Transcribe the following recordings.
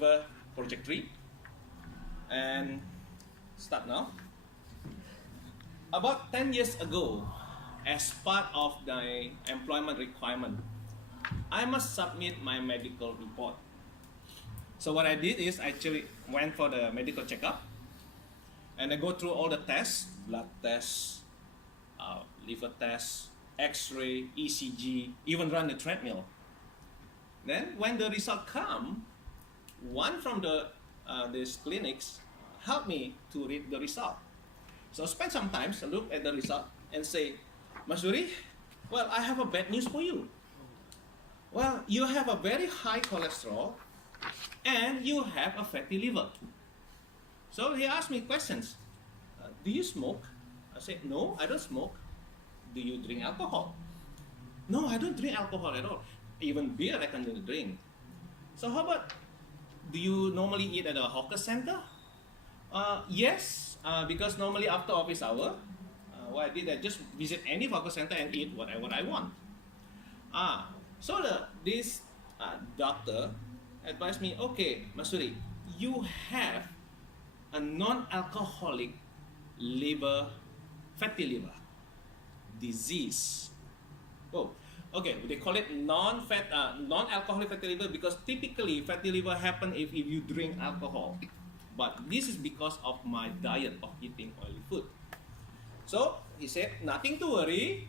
liver project 3, and start now. About 10 years ago, as part of my employment requirement, I must submit my medical report. So what I did is I actually went for the medical checkup, and I go through all the tests, blood tests, liver tests, X-ray, ECG, even run the treadmill. Then when the result come, one from these clinics helped me to read the result. So I spend some time to look at the result and say, Mashuri, well, I have a bad news for you. Well, you have a very high cholesterol and you have a fatty liver. So he asked me questions. Do you smoke? I said, no, I don't smoke. Do you drink alcohol? No, I don't drink alcohol at all. Even beer I can drink. So how about, do you normally eat at a hawker center? Yes, because normally after office hour, what I did, I just visit any hawker center and eat whatever I want. So this doctor advised me, okay, Mashuri, you have a non-alcoholic liver, fatty liver disease. Oh, okay, they call it non-alcoholic fatty liver because typically fatty liver happen if you drink alcohol. But this is because of my diet of eating oily food. So he said, nothing to worry.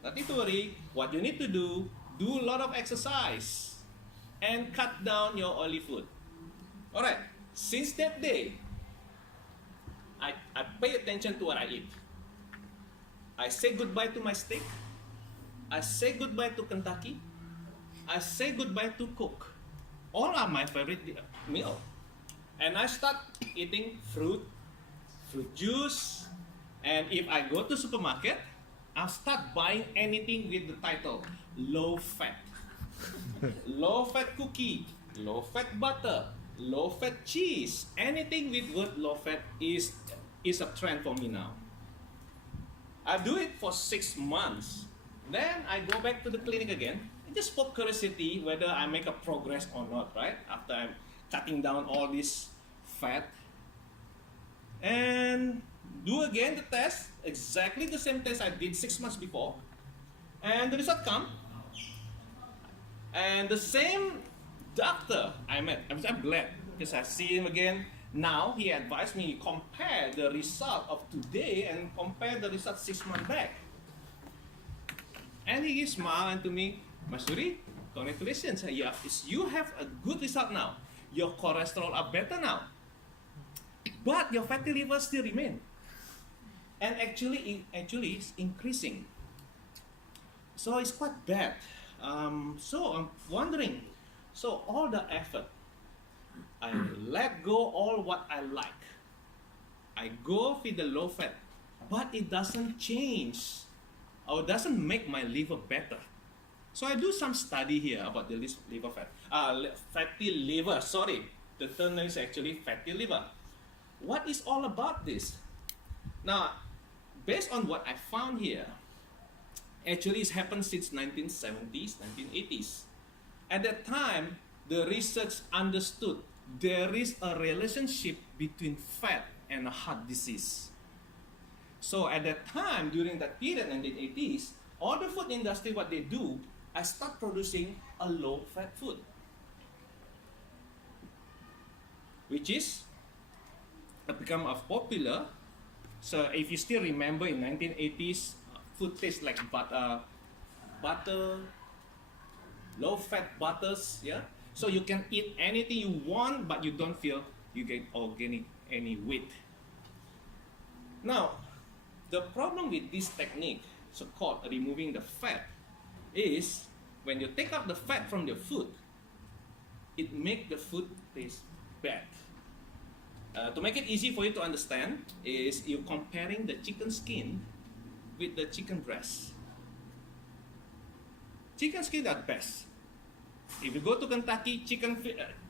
What you need to do a lot of exercise and cut down your oily food. All right, since that day, I pay attention to what I eat. I say goodbye to my steak. I say goodbye to Kentucky. I say goodbye to Coke. All are my favorite meal. And I start eating fruit juice. And if I go to supermarket, I'll start buying anything with the title low fat. Low fat cookie, low fat butter, low fat cheese. Anything with word low fat is a trend for me now. I do it for 6 months. Then I go back to the clinic again, just for curiosity whether I make a progress or not, right? After I'm cutting down all this fat. And do again the test, exactly the same test I did 6 months before. And the result come. And the same doctor I met, I'm glad because I see him again. Now he advised me compare the result of today and compare the result 6 months back. And he smiled to me, Mashuri, congratulations, you have a good result now. Your cholesterol are better now. But your fatty liver still remain. And actually it's increasing. So it's quite bad. So I'm wondering, so all the effort, I let go all what I like. I go with the low fat, but it doesn't change or doesn't make my liver better. So I do some study here about the liver fat, fatty liver. Sorry, the term is actually fatty liver. What is all about this? Now, based on what I found here, actually it's happened since 1970s, 1980s. At that time, the research understood there is a relationship between fat and heart disease. So at that time, during that period, 1980s, all the food industry, what they do, I start producing a low-fat food, which is become popular. So if you still remember in 1980s, food tastes like butter, low-fat butters, yeah. So you can eat anything you want, but you don't feel you get organic any weight. Now, the problem with this technique, so-called removing the fat, is when you take out the fat from your food, it makes the food taste bad. To make it easy for you to understand, is you comparing the chicken skin with the chicken breast. Chicken skin are best. If you go to Kentucky,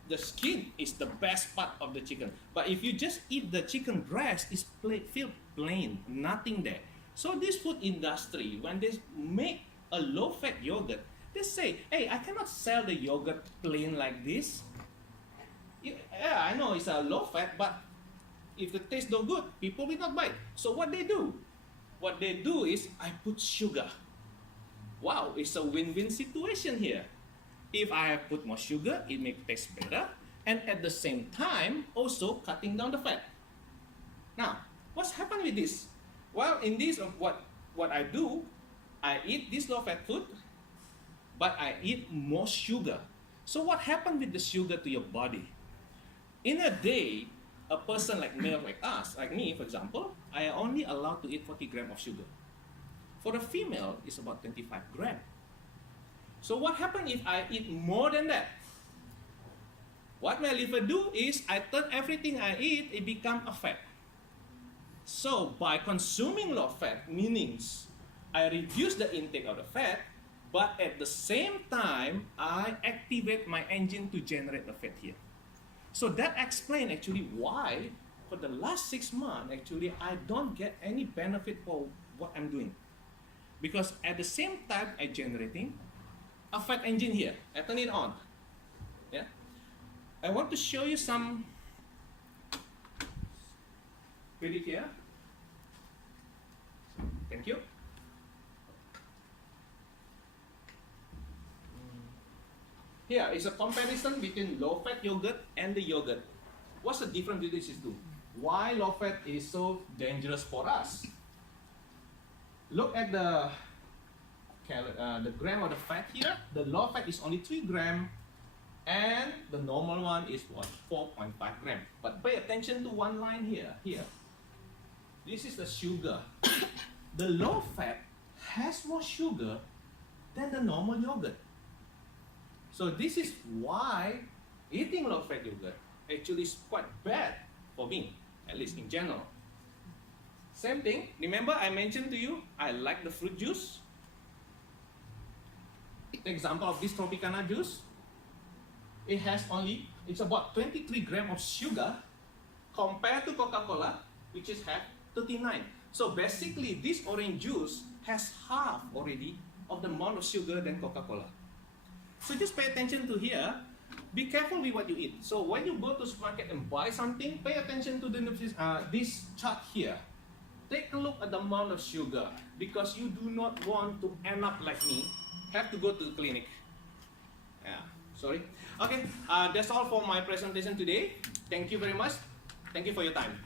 the skin is the best part of the chicken. But if you just eat the chicken breast, it's feel plain, nothing there. So this food industry, when they make a low-fat yogurt, they say, hey, I cannot sell the yogurt plain like this. Yeah, I know it's a low fat, but if the taste no good, people will not buy. So what they do? What they do is I put sugar. Wow, it's a win-win situation here. If I have put more sugar, it makes taste better, and at the same time, also cutting down the fat. Now, what's happened with this? Well, in this, what I do, I eat this low-fat food, but I eat more sugar. So what happened with the sugar to your body? In a day, a person like male like us, like me, for example, I am only allowed to eat 40 grams of sugar. For the female, it's about 25 grams. So what happens if I eat more than that? What my liver do is I turn everything I eat, it become a fat. So by consuming low fat, meanings I reduce the intake of the fat, but at the same time, I activate my engine to generate the fat here. So that explains actually why for the last 6 months, actually, I don't get any benefit for what I'm doing. Because at the same time, I'm generating a fat engine here. I turn it on. Yeah. I want to show you some video here. Thank you. Here is a comparison between low-fat yogurt and the yogurt. What's the difference between these two? Why low-fat is so dangerous for us? Look at the gram of the fat here. The low-fat is only 3 grams, and the normal one is what? 4.5 grams. But pay attention to one line here. This is the sugar. The low-fat has more sugar than the normal yogurt. So this is why eating low-fat yogurt actually is quite bad for me, at least in general. Same thing, remember I mentioned to you, I like the fruit juice. Example of this Tropicana juice, it's about 23 grams of sugar compared to Coca-Cola, which is have 39. So basically, this orange juice has half already of the amount of sugar than Coca-Cola. So just pay attention to here. Be careful with what you eat. So when you go to the supermarket and buy something, pay attention to this chart here. Take a look at the amount of sugar, because you do not want to end up like me, have to go to the clinic. Yeah, sorry. Okay, that's all for my presentation today. Thank you very much. Thank you for your time.